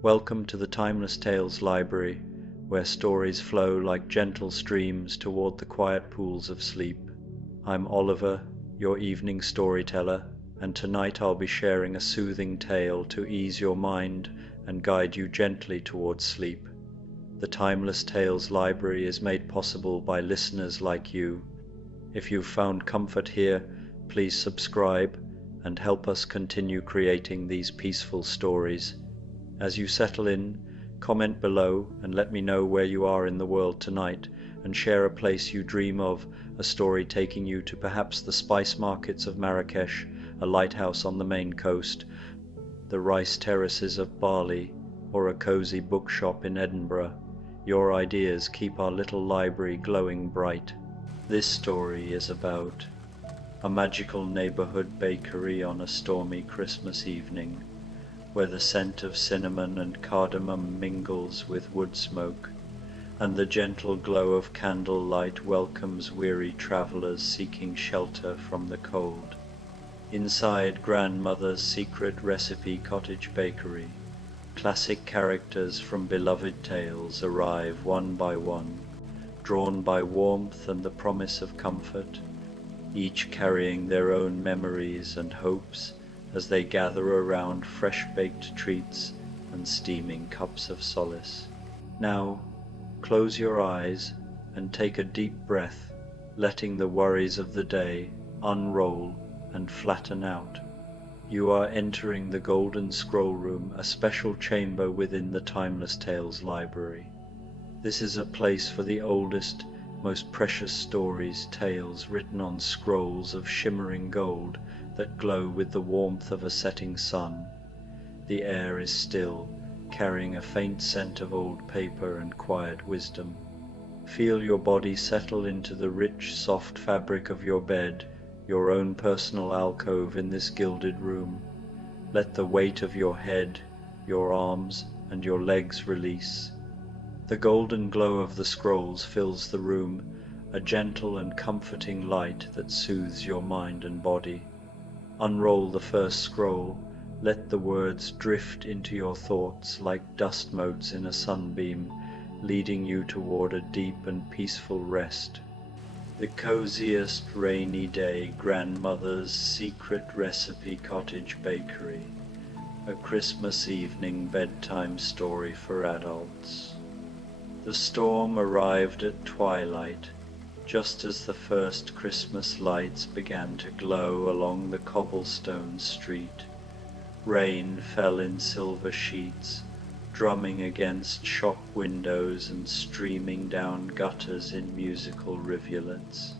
Welcome to the Timeless Tales Library, where stories flow like gentle streams toward the quiet pools of sleep. I'm Oliver, your evening storyteller, and tonight I'll be sharing a soothing tale to ease your mind and guide you gently towards sleep. The Timeless Tales Library is made possible by listeners like you. If you've found comfort here, please subscribe and help us continue creating these peaceful stories. As you settle in, comment below and let me know where you are in the world tonight, and share a place you dream of, a story taking you to perhaps the spice markets of Marrakesh, a lighthouse on the Maine coast, the rice terraces of Bali, or a cozy bookshop in Edinburgh. Your ideas keep our little library glowing bright. This story is about a magical neighborhood bakery on a stormy Christmas evening, where the scent of cinnamon and cardamom mingles with wood smoke, and the gentle glow of candlelight welcomes weary travelers seeking shelter from the cold. Inside Grandmother's Secret Recipe Cottage Bakery, classic characters from beloved tales arrive one by one, drawn by warmth and the promise of comfort, each carrying their own memories and hopes as they gather around fresh-baked treats and steaming cups of solace. Now, close your eyes and take a deep breath, letting the worries of the day unroll and flatten out. You are entering the Golden Scroll Room, a special chamber within the Timeless Tales Library. This is a place for the oldest, most precious stories, tales written on scrolls of shimmering gold that glow with the warmth of a setting sun. The air is still, carrying a faint scent of old paper and quiet wisdom. Feel your body settle into the rich, soft fabric of your bed, your own personal alcove in this gilded room. Let the weight of your head, your arms, and your legs release. The golden glow of the scrolls fills the room, a gentle and comforting light that soothes your mind and body. Unroll the first scroll, let the words drift into your thoughts like dust motes in a sunbeam, leading you toward a deep and peaceful rest. The Coziest Rainy Day, Grandmother's Secret Recipe Cottage Bakery, a Christmas evening bedtime story for adults. The storm arrived at twilight, just as the first Christmas lights began to glow along the cobblestone street. Rain fell in silver sheets, drumming against shop windows and streaming down gutters in musical rivulets.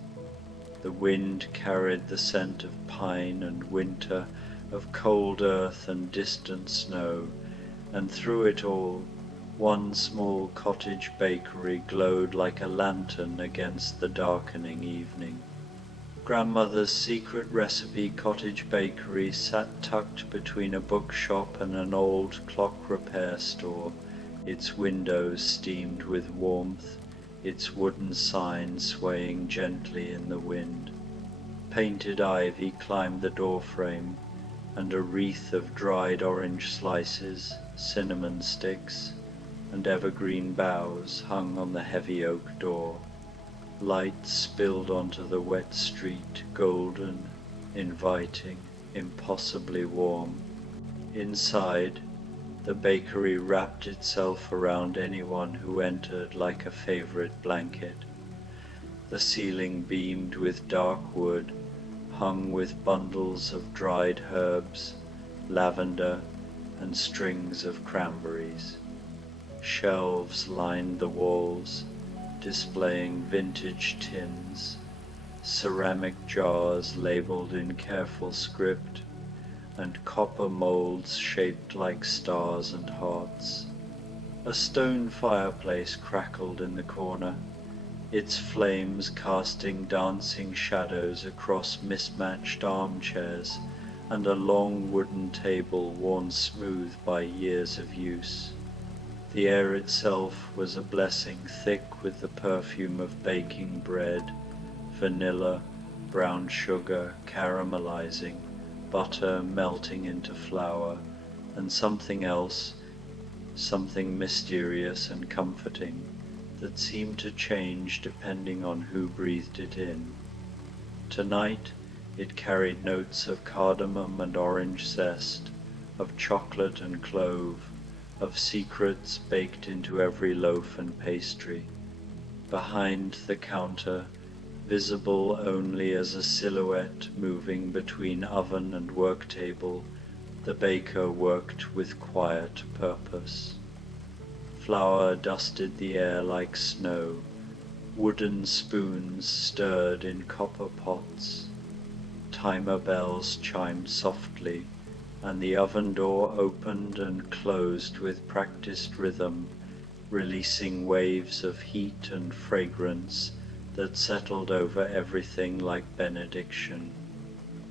The wind carried the scent of pine and winter, of cold earth and distant snow, and through it all, one small cottage bakery glowed like a lantern against the darkening evening. Grandmother's Secret Recipe Cottage Bakery sat tucked between a bookshop and an old clock repair store, its windows steamed with warmth, its wooden sign swaying gently in the wind. Painted ivy climbed the doorframe, and a wreath of dried orange slices, cinnamon sticks, and evergreen boughs hung on the heavy oak door. Light spilled onto the wet street, golden, inviting, impossibly warm. Inside, the bakery wrapped itself around anyone who entered like a favorite blanket. The ceiling beamed with dark wood, hung with bundles of dried herbs, lavender, and strings of cranberries. Shelves lined the walls, displaying vintage tins, ceramic jars labeled in careful script, and copper molds shaped like stars and hearts. A stone fireplace crackled in the corner, its flames casting dancing shadows across mismatched armchairs and a long wooden table worn smooth by years of use. The air itself was a blessing, thick with the perfume of baking bread, vanilla, brown sugar caramelizing, butter melting into flour, and something else, something mysterious and comforting that seemed to change depending on who breathed it in. Tonight it carried notes of cardamom and orange zest, of chocolate and clove, of secrets baked into every loaf and pastry. Behind the counter, visible only as a silhouette moving between oven and work table, the baker worked with quiet purpose. Flour dusted the air like snow. Wooden spoons stirred in copper pots. Timer bells chimed softly, and the oven door opened and closed with practiced rhythm, releasing waves of heat and fragrance that settled over everything like benediction.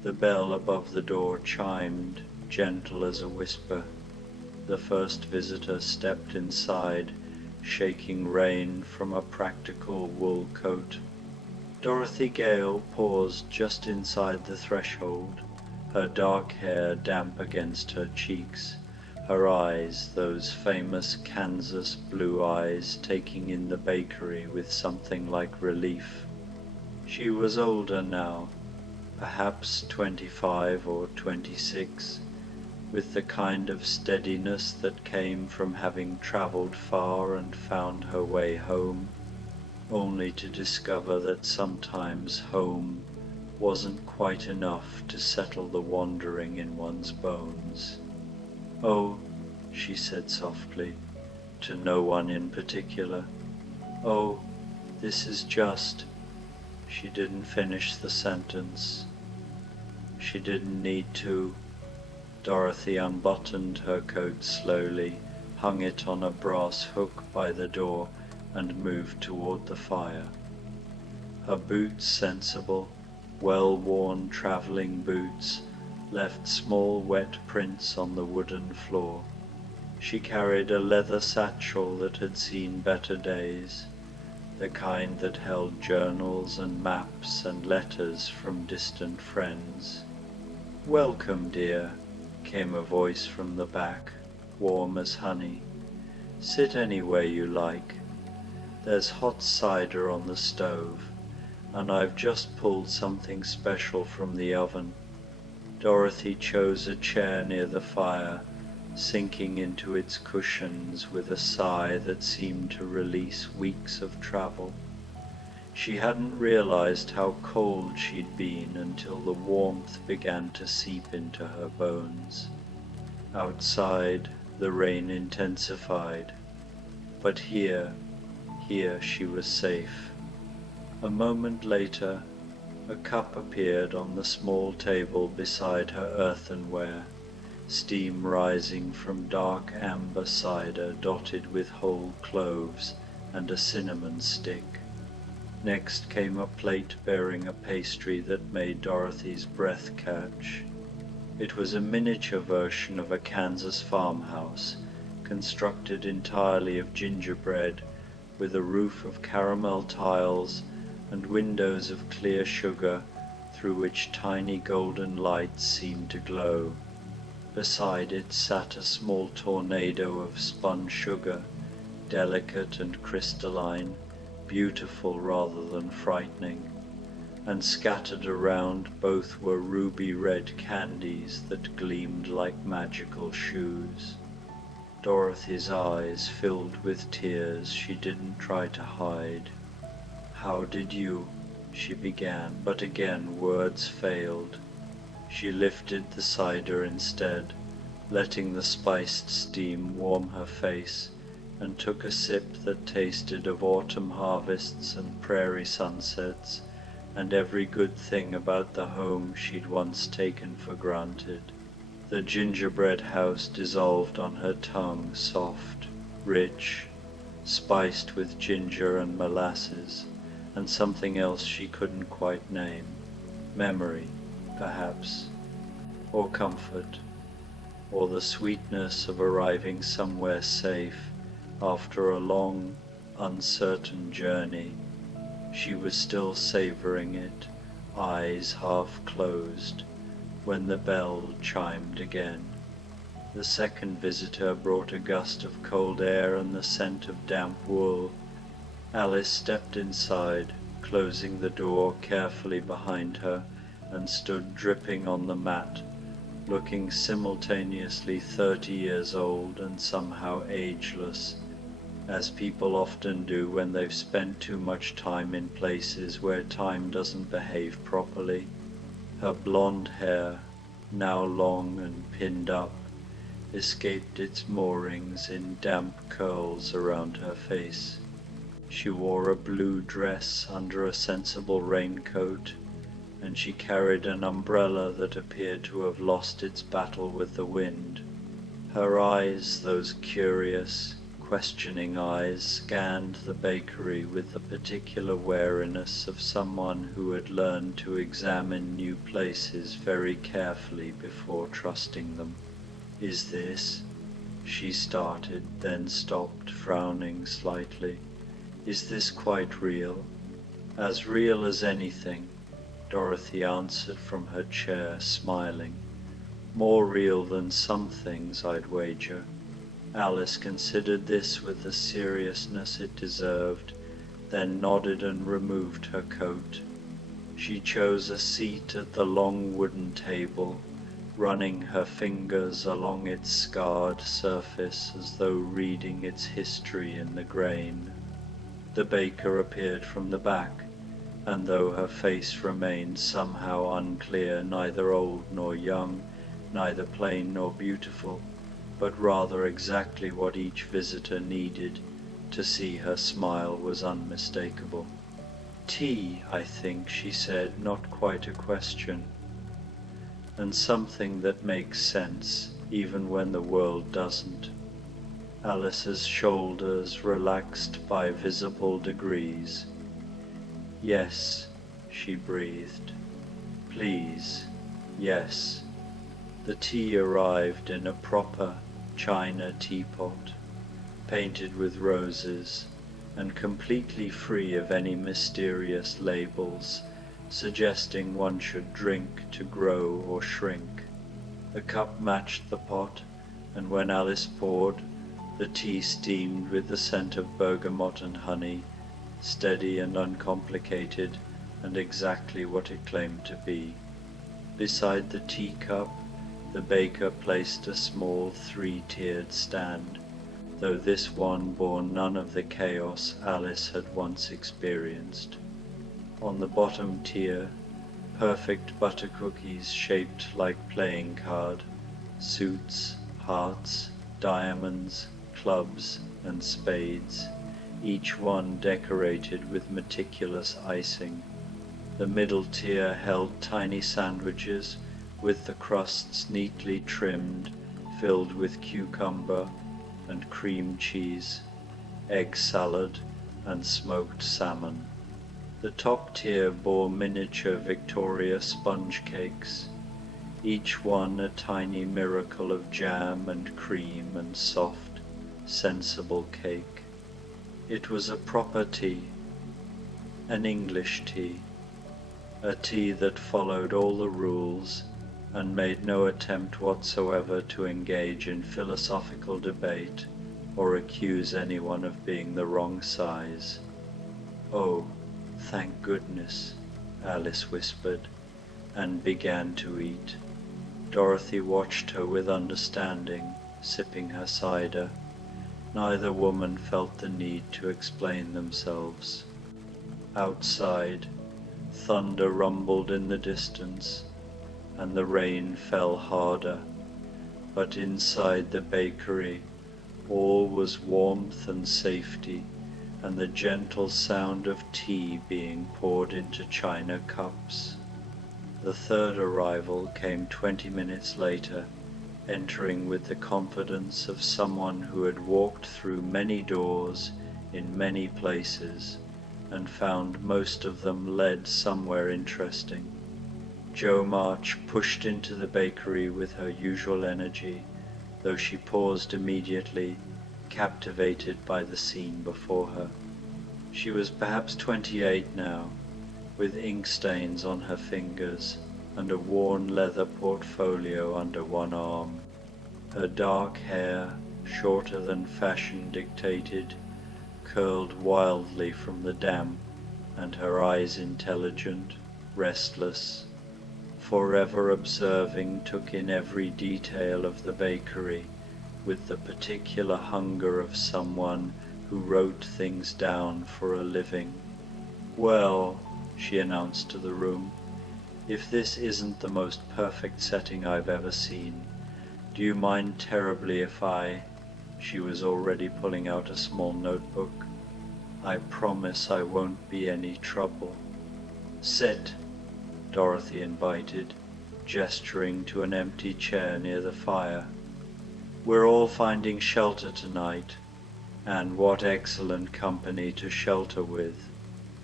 The bell above the door chimed, gentle as a whisper. The first visitor stepped inside, shaking rain from a practical wool coat. Dorothy Gale paused just inside the threshold, her dark hair damp against her cheeks, her eyes, those famous Kansas blue eyes, taking in the bakery with something like relief. She was older now, perhaps 25 or 26, with the kind of steadiness that came from having traveled far and found her way home, only to discover that sometimes home wasn't quite enough to settle the wandering in one's bones. "Oh," she said softly, to no one in particular. "Oh, this is just—" She didn't finish the sentence. She didn't need to. Dorothy unbuttoned her coat slowly, hung it on a brass hook by the door, and moved toward the fire. Her boots, sensible, well-worn traveling boots, left small wet prints on the wooden floor. She carried a leather satchel that had seen better days, the kind that held journals and maps and letters from distant friends. "Welcome, dear," came a voice from the back, warm as honey. "Sit anywhere you like. There's hot cider on the stove, and I've just pulled something special from the oven." Dorothy chose a chair near the fire, sinking into its cushions with a sigh that seemed to release weeks of travel. She hadn't realized how cold she'd been until the warmth began to seep into her bones. Outside, the rain intensified, but here she was safe. A moment later, a cup appeared on the small table beside her earthenware, steam rising from dark amber cider dotted with whole cloves and a cinnamon stick. Next came a plate bearing a pastry that made Dorothy's breath catch. It was a miniature version of a Kansas farmhouse, constructed entirely of gingerbread, with a roof of caramel tiles and windows of clear sugar through which tiny golden lights seemed to glow. Beside it sat a small tornado of spun sugar, delicate and crystalline, beautiful rather than frightening, and scattered around both were ruby red candies that gleamed like magical shoes. Dorothy's eyes filled with tears she didn't try to hide. "How did you—" she began, but again words failed. She lifted the cider instead, letting the spiced steam warm her face, and took a sip that tasted of autumn harvests and prairie sunsets, and every good thing about the home she'd once taken for granted. The gingerbread house dissolved on her tongue, soft, rich, spiced with ginger and molasses, and something else she couldn't quite name. Memory, perhaps, or comfort, or the sweetness of arriving somewhere safe after a long, uncertain journey. She was still savoring it, eyes half closed, when the bell chimed again. The second visitor brought a gust of cold air and the scent of damp wool. Alice stepped inside, closing the door carefully behind her, and stood dripping on the mat, looking simultaneously 30 years old and somehow ageless, as people often do when they've spent too much time in places where time doesn't behave properly. Her blonde hair, now long and pinned up, escaped its moorings in damp curls around her face. She wore a blue dress under a sensible raincoat, and she carried an umbrella that appeared to have lost its battle with the wind. Her eyes, those curious, questioning eyes, scanned the bakery with the particular wariness of someone who had learned to examine new places very carefully before trusting them. "Is this?" She started, then stopped, frowning slightly. "Is this quite real?" "As real as anything," Dorothy answered from her chair, smiling. "More real than some things, I'd wager." Alice considered this with the seriousness it deserved, then nodded and removed her coat. She chose a seat at the long wooden table, running her fingers along its scarred surface as though reading its history in the grain. The baker appeared from the back, and though her face remained somehow unclear, neither old nor young, neither plain nor beautiful, but rather exactly what each visitor needed, to see her smile was unmistakable. "Tea, I think," she said, not quite a question. "And something that makes sense, even when the world doesn't." Alice's shoulders relaxed by visible degrees. "Yes," she breathed. "Please, yes." The tea arrived in a proper china teapot, painted with roses, and completely free of any mysterious labels, suggesting one should drink to grow or shrink. The cup matched the pot, and when Alice poured, the tea steamed with the scent of bergamot and honey, steady and uncomplicated, and exactly what it claimed to be. Beside the teacup, the baker placed a small three-tiered stand, though this one bore none of the chaos Alice had once experienced. On the bottom tier, perfect butter cookies shaped like playing card, suits, hearts, diamonds, clubs, and spades, each one decorated with meticulous icing. The middle tier held tiny sandwiches with the crusts neatly trimmed, filled with cucumber and cream cheese, egg salad, and smoked salmon. The top tier bore miniature Victoria sponge cakes, each one a tiny miracle of jam and cream and soft, sensible cake. It was a proper tea, an English tea, a tea that followed all the rules and made no attempt whatsoever to engage in philosophical debate or accuse anyone of being the wrong size. "Oh, thank goodness," Alice whispered, and began to eat. Dorothy watched her with understanding, sipping her cider. Neither woman felt the need to explain themselves. Outside, thunder rumbled in the distance, and the rain fell harder, but inside the bakery all was warmth and safety, and the gentle sound of tea being poured into china cups. The third arrival came 20 minutes later, entering with the confidence of someone who had walked through many doors in many places and found most of them led somewhere interesting. Jo March pushed into the bakery with her usual energy, though she paused immediately, captivated by the scene before her. She was perhaps 28 now, with ink stains on her fingers and a worn leather portfolio under one arm. Her dark hair, shorter than fashion dictated, curled wildly from the damp, and her eyes intelligent, restless, forever observing, took in every detail of the bakery with the particular hunger of someone who wrote things down for a living. "Well," she announced to the room, "if this isn't the most perfect setting I've ever seen. Do you mind terribly if She was already pulling out a small notebook. "I promise I won't be any trouble." "Sit," Dorothy invited, gesturing to an empty chair near the fire. "We're all finding shelter tonight, and what excellent company to shelter with,"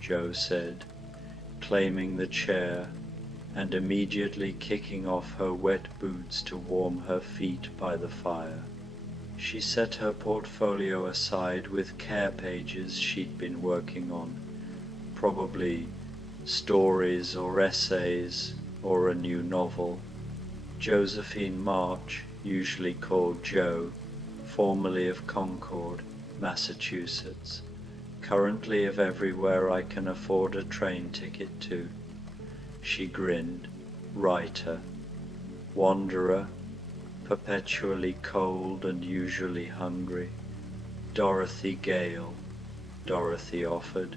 Joe said, claiming the chair and immediately kicking off her wet boots to warm her feet by the fire. She set her portfolio aside with care pages she'd been working on, probably stories or essays or a new novel. Josephine March, usually called Jo, formerly of Concord, Massachusetts, currently of everywhere I can afford a train ticket to. She grinned. Writer, wanderer, perpetually cold and usually hungry. Dorothy Gale, Dorothy offered.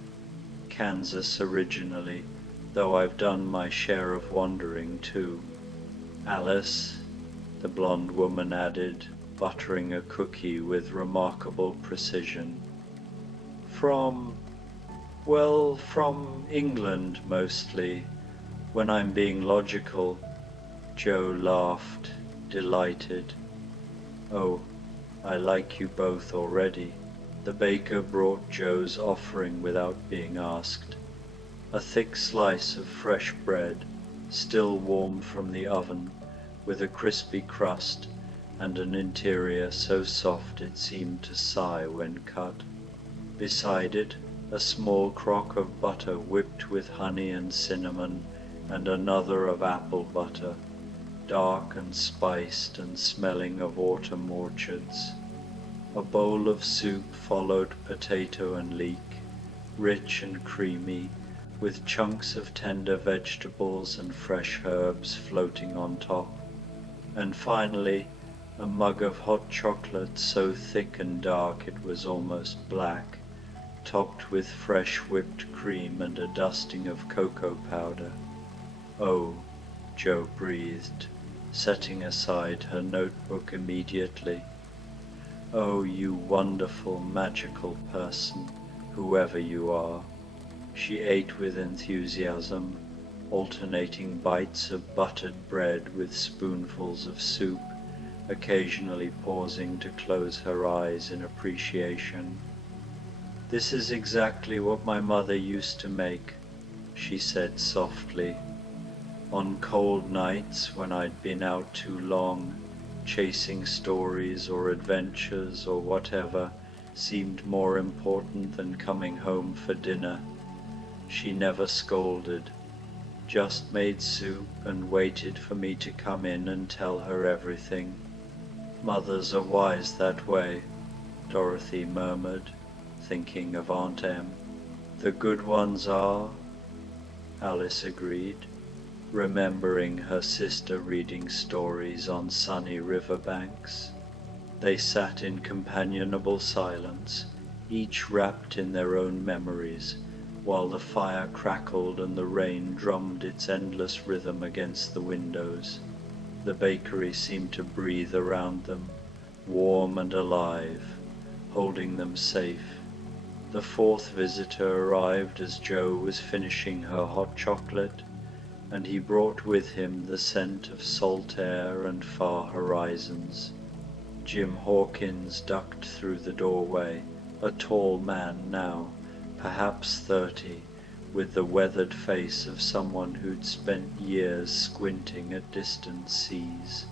Kansas originally, though I've done my share of wandering too. Alice, the blonde woman added, buttering a cookie with remarkable precision. From England mostly, when I'm being logical." Joe laughed, delighted. "Oh, I like you both already." The baker brought Joe's offering without being asked. A thick slice of fresh bread, still warm from the oven, with a crispy crust and an interior so soft it seemed to sigh when cut. Beside it, a small crock of butter whipped with honey and cinnamon, and another of apple butter, dark and spiced and smelling of autumn orchards. A bowl of soup followed potato and leek, rich and creamy, with chunks of tender vegetables and fresh herbs floating on top. And finally, a mug of hot chocolate so thick and dark it was almost black, topped with fresh whipped cream and a dusting of cocoa powder. "Oh," Jo breathed, setting aside her notebook immediately. "Oh, you wonderful, magical person, whoever you are." She ate with enthusiasm, alternating bites of buttered bread with spoonfuls of soup, occasionally pausing to close her eyes in appreciation. "This is exactly what my mother used to make," she said softly. "On cold nights when I'd been out too long, chasing stories or adventures or whatever seemed more important than coming home for dinner, she never scolded, just made soup and waited for me to come in and tell her everything. Mothers are wise that way," Dorothy murmured, thinking of Aunt Em. "The good ones are," Alice agreed, remembering her sister reading stories on sunny river banks. They sat in companionable silence, each wrapped in their own memories, while the fire crackled and the rain drummed its endless rhythm against the windows. The bakery seemed to breathe around them, warm and alive, holding them safe. The fourth visitor arrived as Jo was finishing her hot chocolate, and he brought with him the scent of salt air and far horizons. Jim Hawkins ducked through the doorway, a tall man now, perhaps 30, with the weathered face of someone who'd spent years squinting at distant seas.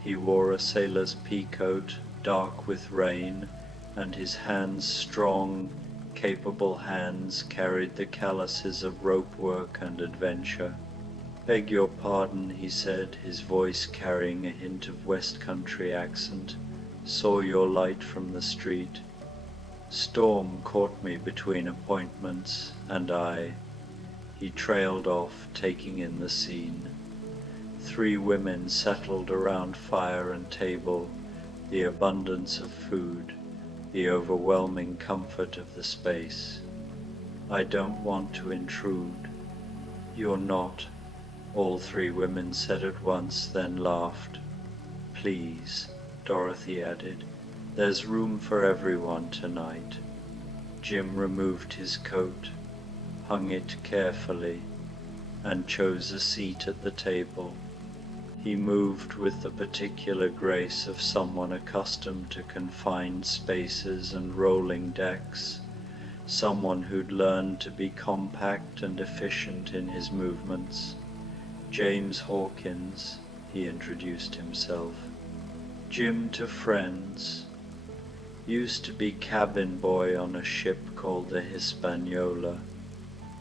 He wore a sailor's peacoat, dark with rain, and his hands, strong, capable hands, carried the calluses of rope work and adventure. "Beg your pardon," he said, his voice carrying a hint of West Country accent. "Saw your light from the street. Storm caught me between appointments, and I—" He trailed off, taking in the scene. 3 women settled around fire and table, the abundance of food, the overwhelming comfort of the space. "I don't want to intrude." "You're not," all 3 women said at once, then laughed. "Please," Dorothy added, "there's room for everyone tonight." Jim removed his coat, hung it carefully, and chose a seat at the table. He moved with the particular grace of someone accustomed to confined spaces and rolling decks, someone who'd learned to be compact and efficient in his movements. "James Hawkins," he introduced himself. "Jim to friends. Used to be cabin boy on a ship called the Hispaniola.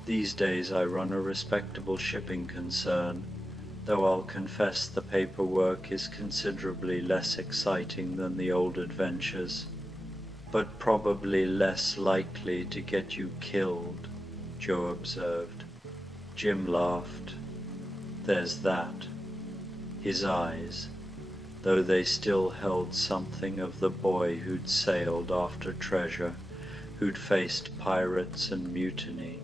These days I run a respectable shipping concern, though I'll confess the paperwork is considerably less exciting than the old adventures, but probably less likely to get you killed," Joe observed. Jim laughed. "There's that." His eyes, though they still held something of the boy who'd sailed after treasure, who'd faced pirates and mutiny,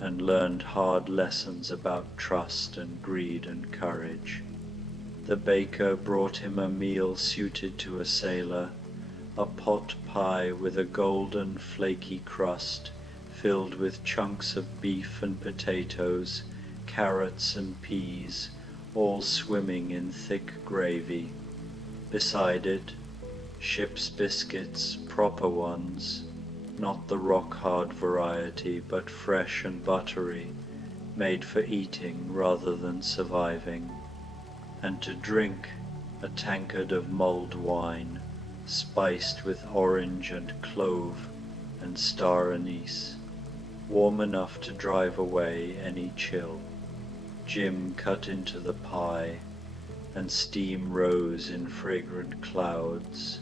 and learned hard lessons about trust and greed and courage. The baker brought him a meal suited to a sailor, a pot pie with a golden flaky crust, filled with chunks of beef and potatoes, carrots and peas, all swimming in thick gravy. Beside it, ship's biscuits, proper ones, not the rock-hard variety, but fresh and buttery, made for eating rather than surviving. And to drink, a tankard of mulled wine, spiced with orange and clove and star anise, warm enough to drive away any chill. Jim cut into the pie, and steam rose in fragrant clouds.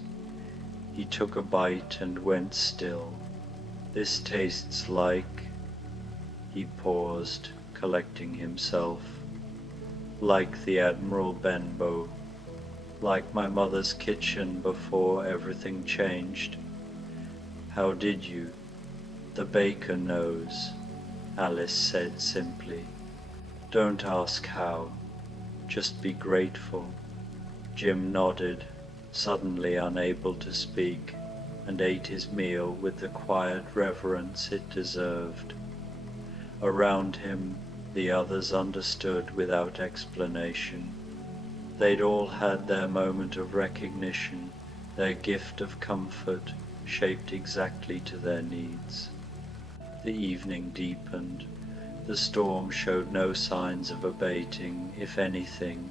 He took a bite and went still. "This tastes like—" He paused, collecting himself. "Like the Admiral Benbow. Like my mother's kitchen before everything changed." "How did you?" "The baker knows," Alice said simply. "Don't ask how. Just be grateful." Jim nodded, suddenly unable to speak, and ate his meal with the quiet reverence it deserved. Around him, the others understood without explanation. They'd all had their moment of recognition, their gift of comfort, shaped exactly to their needs. The evening deepened. The storm showed no signs of abating. If anything,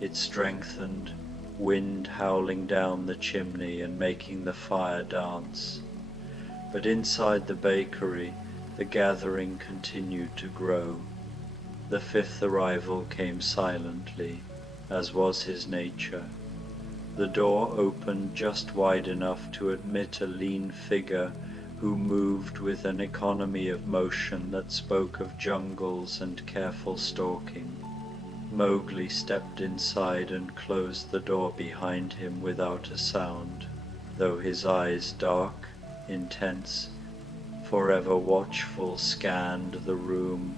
it strengthened, wind howling down the chimney and making the fire dance. But inside the bakery, the gathering continued to grow. The 5th arrival came silently, as was his nature. The door opened just wide enough to admit a lean figure who moved with an economy of motion that spoke of jungles and careful stalking. Mowgli stepped inside and closed the door behind him without a sound, though his eyes, dark, intense, forever watchful, scanned the room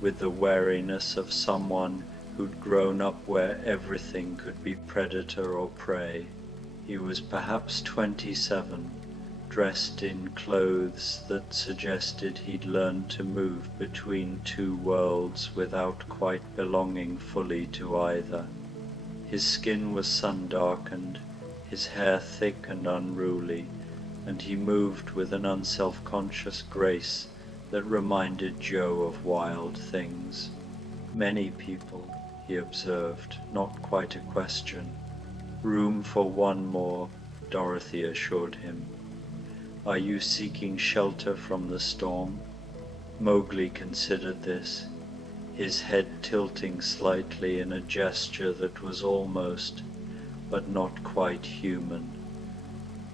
with the wariness of someone who'd grown up where everything could be predator or prey. He was perhaps 27, dressed in clothes that suggested he'd learned to move between 2 worlds without quite belonging fully to either. His skin was sun-darkened, his hair thick and unruly, and he moved with an unself-conscious grace that reminded Joe of wild things. "Many people," he observed, not quite a question. "Room for one more," Dorothy assured him. "Are you seeking shelter from the storm?" Mowgli considered this. his head tilting slightly in a gesture that was almost, but not quite human.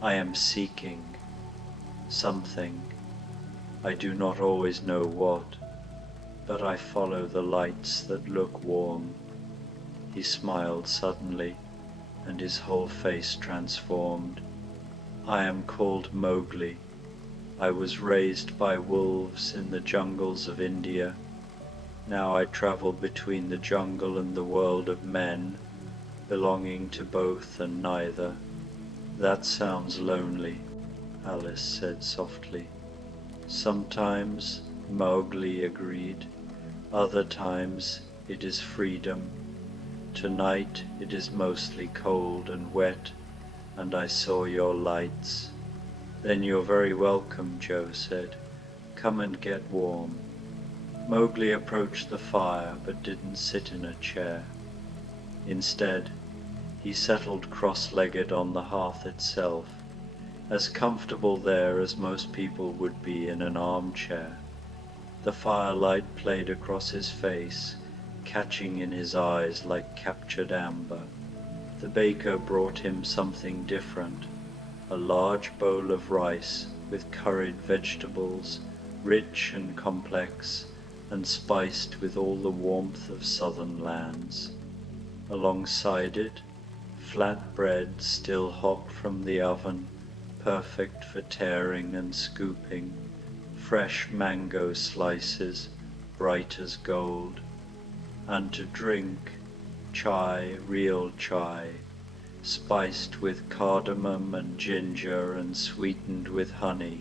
I am seeking something. I do not always know what, but I follow the lights that look warm. He smiled suddenly, and his whole face transformed. I am called Mowgli. I was raised by wolves in the jungles of India. Now I travel between the jungle and the world of men, belonging to both and neither. That sounds lonely, Alice said softly. Sometimes, Mowgli agreed. Other times it is freedom. Tonight it is mostly cold and wet, and I saw your lights. Then you're very welcome, Joe said. Come and get warm. Mowgli approached the fire but didn't sit in a chair. Instead, he settled cross-legged on the hearth itself, as comfortable there as most people would be in an armchair. The firelight played across his face, catching in his eyes like captured amber. The baker brought him something different, a large bowl of rice with curried vegetables, rich and complex, and spiced with all the warmth of southern lands. Alongside it, flat bread still hot from the oven, perfect for tearing and scooping, fresh mango slices, bright as gold, and to drink, chai, real chai, spiced with cardamom and ginger and sweetened with honey,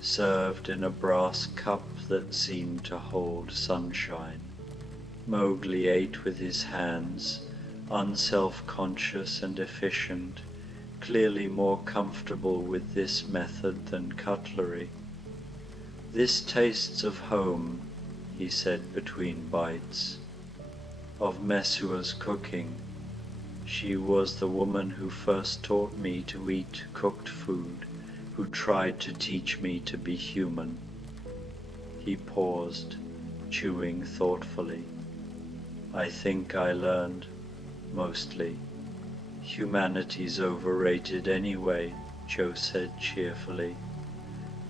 served in a brass cup that seemed to hold sunshine. Mowgli ate with his hands, unself-conscious and efficient, clearly more comfortable with this method than cutlery. This tastes of home, he said between bites, of Messua's cooking. She was the woman who first taught me to eat cooked food, who tried to teach me to be human. He paused, chewing thoughtfully. I think I learned, mostly. Humanity's overrated anyway, Joe said cheerfully.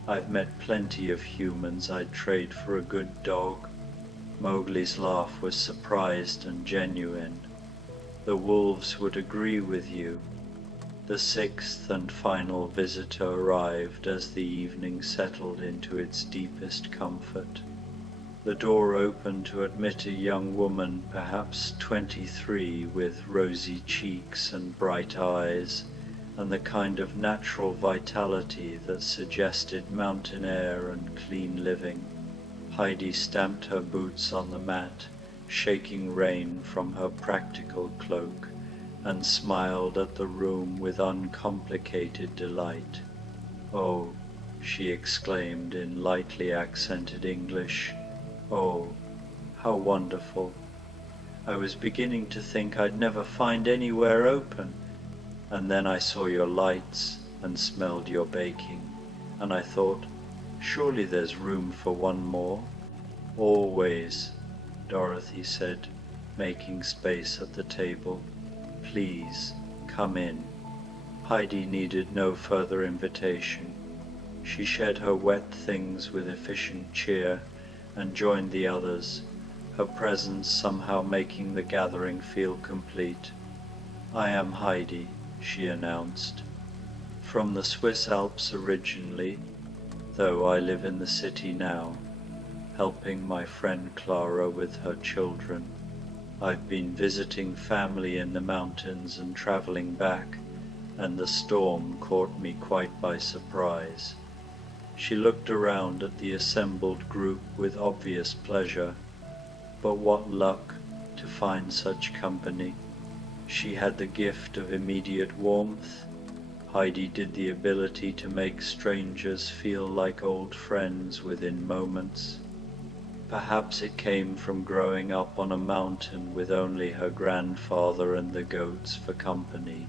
I've met plenty of humans I'd trade for a good dog. Mowgli's laugh was surprised and genuine. The wolves would agree with you. The sixth and final visitor arrived as the evening settled into its deepest comfort. The door opened to admit a young woman, perhaps 23, with rosy cheeks and bright eyes, and the kind of natural vitality that suggested mountain air and clean living. Heidi stamped her boots on the mat, shaking rain from her practical cloak, and smiled at the room with uncomplicated delight. "Oh," she exclaimed in lightly accented English, "oh, how wonderful. I was beginning to think I'd never find anywhere open, and then I saw your lights and smelled your baking, and I thought, surely there's room for one more." "Always," Dorothy said, making space at the table. "Please, come in." Heidi needed no further invitation. She shed her wet things with efficient cheer and joined the others, her presence somehow making the gathering feel complete. "I am Heidi," she announced. "From the Swiss Alps originally, though I live in the city now, helping my friend Clara with her children. I've been visiting family in the mountains and traveling back, and the storm caught me quite by surprise." She looked around at the assembled group with obvious pleasure. But what luck to find such company. She had the gift of immediate warmth. Heidi did the ability to make strangers feel like old friends within moments. Perhaps it came from growing up on a mountain with only her grandfather and the goats for company,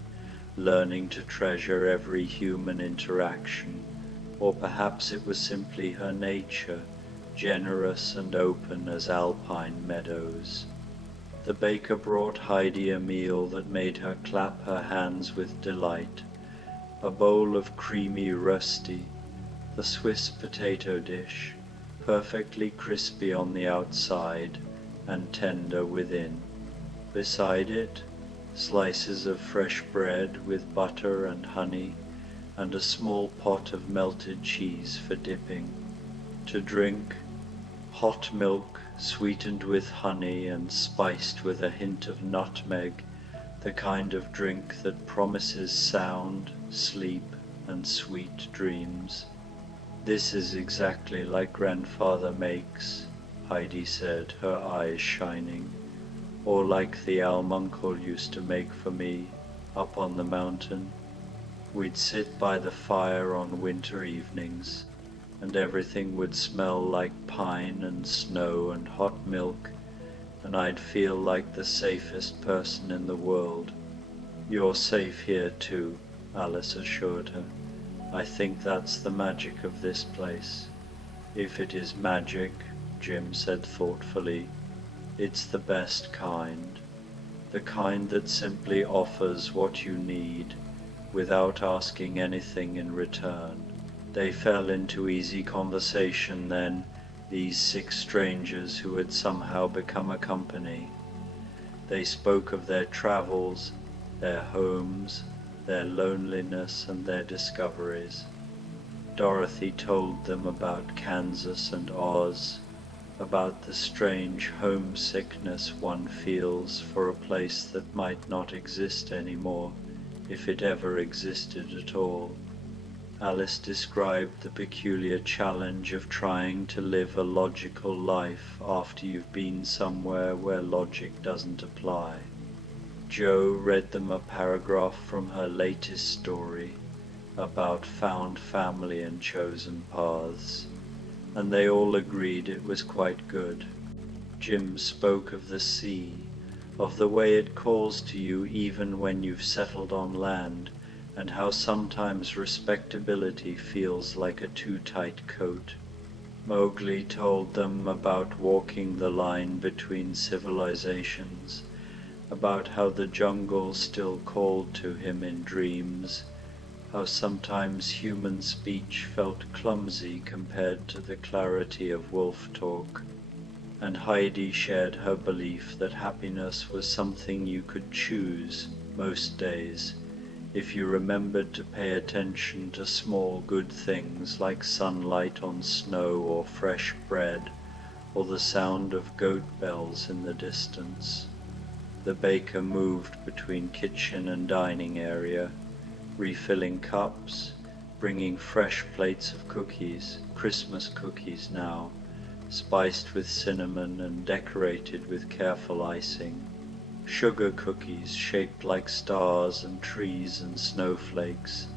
learning to treasure every human interaction, or perhaps it was simply her nature, generous and open as alpine meadows. The baker brought Heidi a meal that made her clap her hands with delight, a bowl of creamy rösti, the Swiss potato dish, perfectly crispy on the outside and tender within. Beside it, slices of fresh bread with butter and honey, and a small pot of melted cheese for dipping. To drink, hot milk sweetened with honey and spiced with a hint of nutmeg, the kind of drink that promises sound, sleep, and sweet dreams. "This is exactly like grandfather makes," Heidi said, her eyes shining, "or like the Almuncle used to make for me up on the mountain. We'd sit by the fire on winter evenings, and everything would smell like pine and snow and hot milk, and I'd feel like the safest person in the world." "You're safe here too," Alice assured her. "I think that's the magic of this place." "If it is magic," Jim said thoughtfully, "it's the best kind. The kind that simply offers what you need, without asking anything in return." They fell into easy conversation then, these 6 strangers who had somehow become a company. They spoke of their travels, their homes, their loneliness, and their discoveries. Dorothy told them about Kansas and Oz, about the strange homesickness one feels for a place that might not exist anymore, if it ever existed at all. Alice described the peculiar challenge of trying to live a logical life after you've been somewhere where logic doesn't apply. Jo read them a paragraph from her latest story about found family and chosen paths, and they all agreed it was quite good. Jim spoke of the sea, of the way it calls to you even when you've settled on land, and how sometimes respectability feels like a too tight coat. Mowgli told them about walking the line between civilizations, about how the jungle still called to him in dreams, how sometimes human speech felt clumsy compared to the clarity of wolf talk, and Heidi shared her belief that happiness was something you could choose most days, if you remembered to pay attention to small good things like sunlight on snow or fresh bread, or the sound of goat bells in the distance. The baker moved between kitchen and dining area, refilling cups, bringing fresh plates of cookies, Christmas cookies now, spiced with cinnamon and decorated with careful icing. Sugar cookies shaped like stars and trees and snowflakes,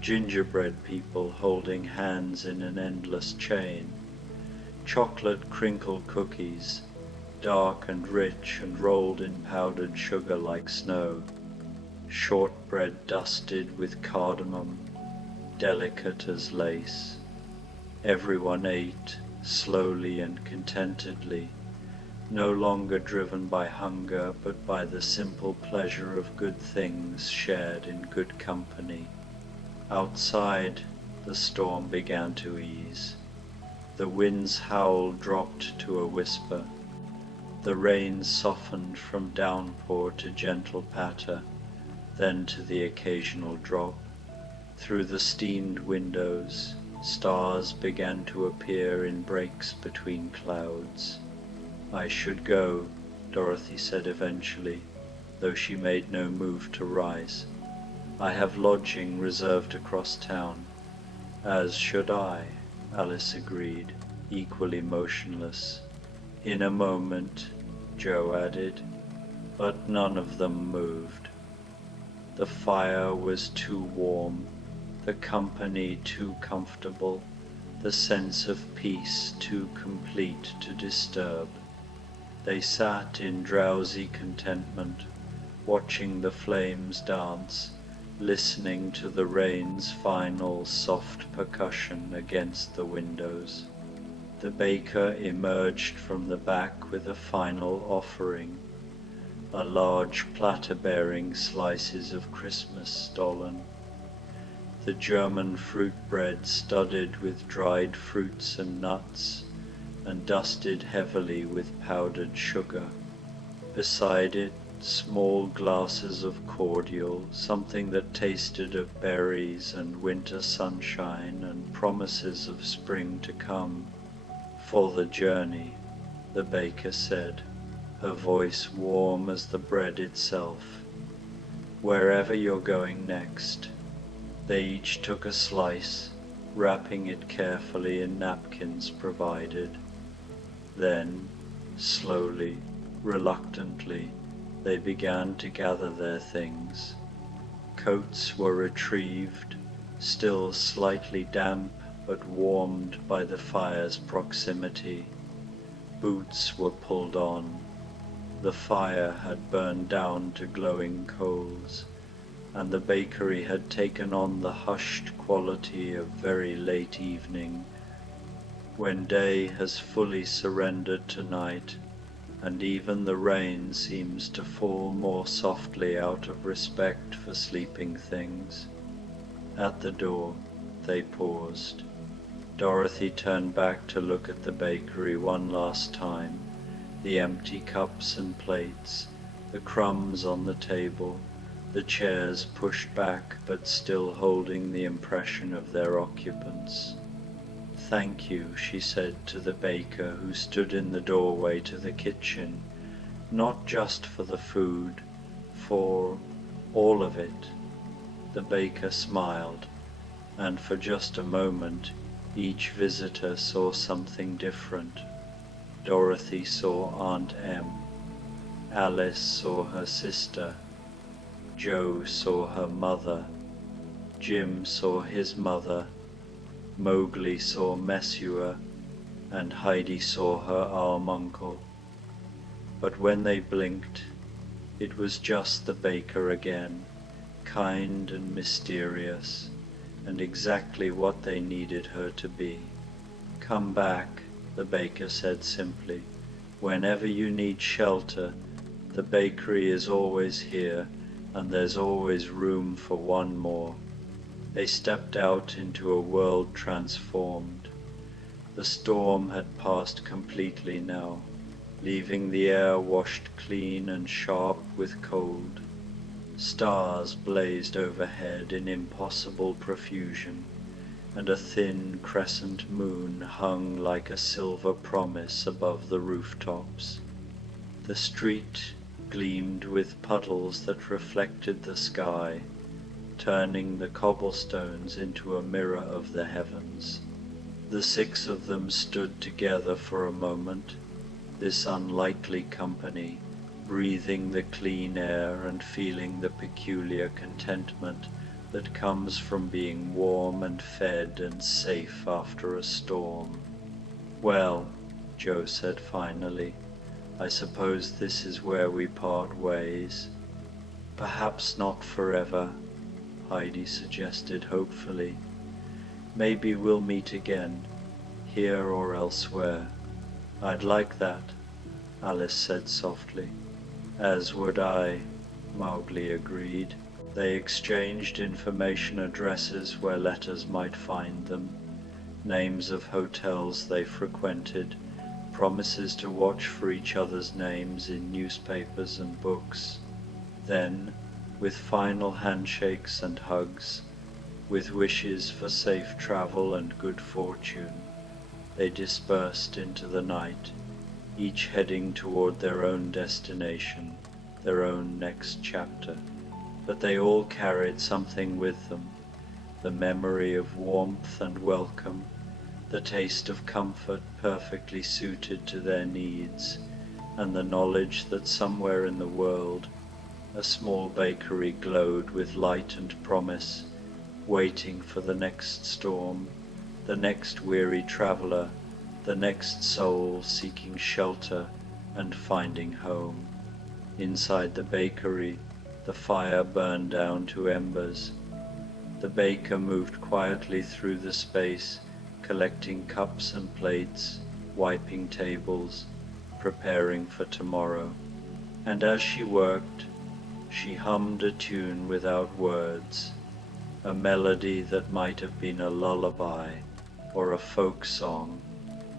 gingerbread people holding hands in an endless chain, chocolate crinkled cookies, dark and rich and rolled in powdered sugar like snow, shortbread dusted with cardamom, delicate as lace. Everyone ate, slowly and contentedly, no longer driven by hunger but by the simple pleasure of good things shared in good company. Outside, the storm began to ease. The wind's howl dropped to a whisper. The rain softened from downpour to gentle patter, then to the occasional drop. Through the steamed windows, stars began to appear in breaks between clouds. "I should go," Dorothy said eventually, though she made no move to rise. "I have lodging reserved across town." "As should I," Alice agreed, equally motionless. "In a moment," Jo added, but none of them moved. The fire was too warm, the company too comfortable, the sense of peace too complete to disturb. They sat in drowsy contentment, watching the flames dance, listening to the rain's final soft percussion against the windows. The baker emerged from the back with a final offering, a large platter bearing slices of Christmas stollen. The German fruit bread studded with dried fruits and nuts, and dusted heavily with powdered sugar. Beside it, small glasses of cordial, something that tasted of berries and winter sunshine and promises of spring to come. For the journey, the baker said, her voice warm as the bread itself. Wherever you're going next. They each took a slice, wrapping it carefully in napkins provided. Then, slowly, reluctantly, they began to gather their things. Coats were retrieved, still slightly damp but warmed by the fire's proximity. Boots were pulled on. The fire had burned down to glowing coals, and the bakery had taken on the hushed quality of very late evening, when day has fully surrendered to night, and even the rain seems to fall more softly out of respect for sleeping things. At the door, they paused. Dorothy turned back to look at the bakery one last time, the empty cups and plates, the crumbs on the table, the chairs pushed back but still holding the impression of their occupants. "Thank you," she said to the baker who stood in the doorway to the kitchen, "not just for the food, for all of it." The baker smiled, and for just a moment each visitor saw something different. Dorothy saw Aunt Em, Alice saw her sister, Joe saw her mother, Jim saw his mother, Mowgli saw Messua, and Heidi saw her arm uncle. But when they blinked, it was just the baker again, kind and mysterious, and exactly what they needed her to be. "Come back," the baker said simply. "Whenever you need shelter, the bakery is always here, and there's always room for one more." They stepped out into a world transformed. The storm had passed completely now, leaving the air washed clean and sharp with cold. Stars blazed overhead in impossible profusion, and a thin crescent moon hung like a silver promise above the rooftops. The street gleamed with puddles that reflected the sky, turning the cobblestones into a mirror of the heavens. The six of them stood together for a moment, this unlikely company, breathing the clean air and feeling the peculiar contentment that comes from being warm and fed and safe after a storm. "Well," Joe said finally, "I suppose this is where we part ways." "Perhaps not forever," Heidi suggested hopefully. "Maybe we'll meet again, here or elsewhere." "I'd like that," Alice said softly. "As would I," Mowgli agreed. They exchanged information addresses where letters might find them, names of hotels they frequented, promises to watch for each other's names in newspapers and books. Then, with final handshakes and hugs, with wishes for safe travel and good fortune, they dispersed into the night, each heading toward their own destination, their own next chapter. But they all carried something with them, the memory of warmth and welcome, the taste of comfort perfectly suited to their needs, and the knowledge that somewhere in the world a small bakery glowed with light and promise, waiting for the next storm, the next weary traveler, the next soul seeking shelter and finding home. Inside the bakery, the fire burned down to embers. The baker moved quietly through the space, collecting cups and plates, wiping tables, preparing for tomorrow. And as she worked, she hummed a tune without words, a melody that might have been a lullaby or a folk song,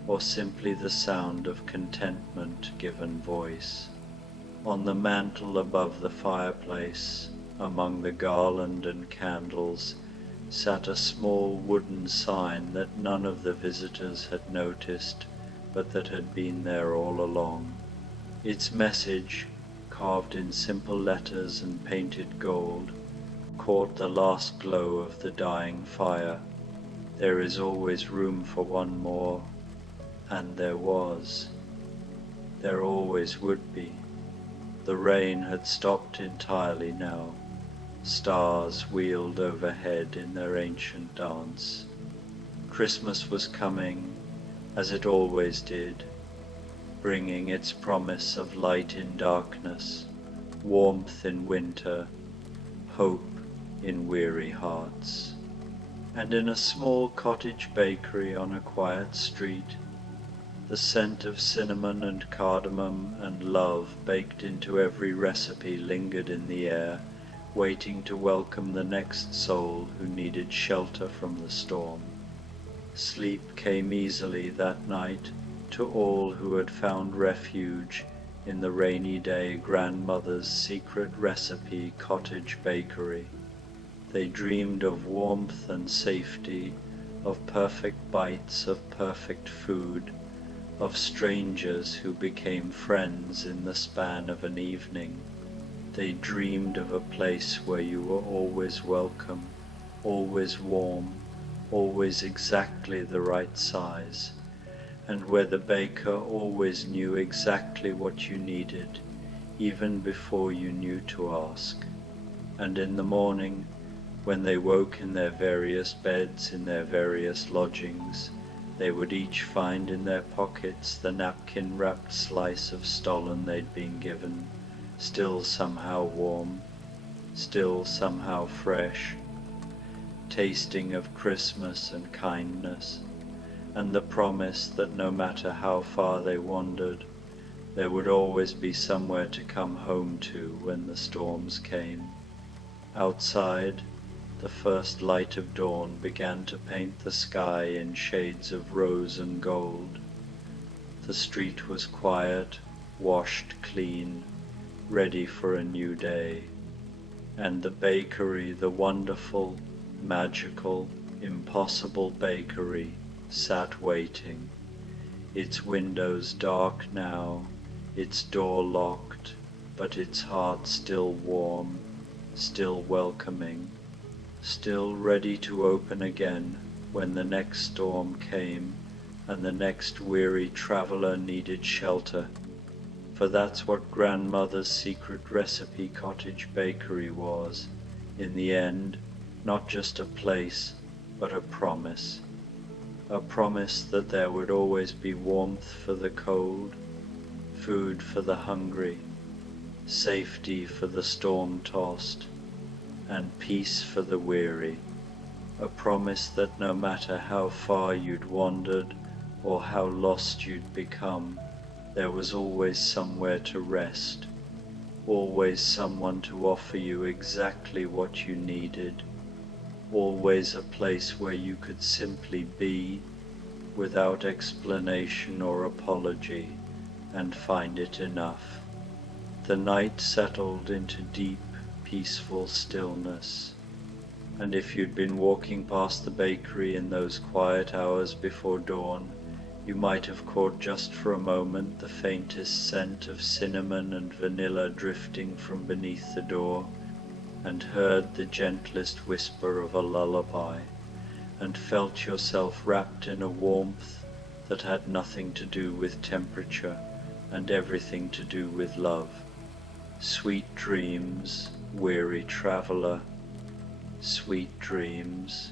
or simply the sound of contentment given voice. On the mantel above the fireplace, among the garland and candles, sat a small wooden sign that none of the visitors had noticed, but that had been there all along. Its message, carved in simple letters and painted gold, caught the last glow of the dying fire. There is always room for one more, and there was. There always would be. The rain had stopped entirely now. Stars wheeled overhead in their ancient dance. Christmas was coming, as it always did, bringing its promise of light in darkness, warmth in winter, hope in weary hearts. And in a small cottage bakery on a quiet street, the scent of cinnamon and cardamom and love baked into every recipe lingered in the air, waiting to welcome the next soul who needed shelter from the storm. Sleep came easily that night to all who had found refuge in the rainy day grandmother's secret recipe cottage bakery. They dreamed of warmth and safety, of perfect bites of perfect food, of strangers who became friends in the span of an evening. They dreamed of a place where you were always welcome, always warm, always exactly the right size, and where the baker always knew exactly what you needed, even before you knew to ask. And in the morning, when they woke in their various beds in their various lodgings, they would each find in their pockets the napkin-wrapped slice of stollen they'd been given, still somehow warm, still somehow fresh, tasting of Christmas and kindness, and the promise that no matter how far they wandered, there would always be somewhere to come home to when the storms came. Outside, the first light of dawn began to paint the sky in shades of rose and gold. The street was quiet, washed clean, ready for a new day. And the bakery, the wonderful, magical, impossible bakery, sat waiting, its windows dark now, its door locked, but its heart still warm, still welcoming, still ready to open again when the next storm came and the next weary traveler needed shelter. For that's what grandmother's secret recipe cottage bakery was, in the end, not just a place, but a promise that there would always be warmth for the cold, food for the hungry, safety for the storm-tossed, and peace for the weary, a promise that no matter how far you'd wandered or how lost you'd become, there was always somewhere to rest, always someone to offer you exactly what you needed, always a place where you could simply be, without explanation or apology, and find it enough. The night settled into deep, peaceful stillness, and if you'd been walking past the bakery in those quiet hours before dawn, you might have caught just for a moment the faintest scent of cinnamon and vanilla drifting from beneath the door, and heard the gentlest whisper of a lullaby, and felt yourself wrapped in a warmth that had nothing to do with temperature and everything to do with love. Sweet dreams, weary traveler, sweet dreams.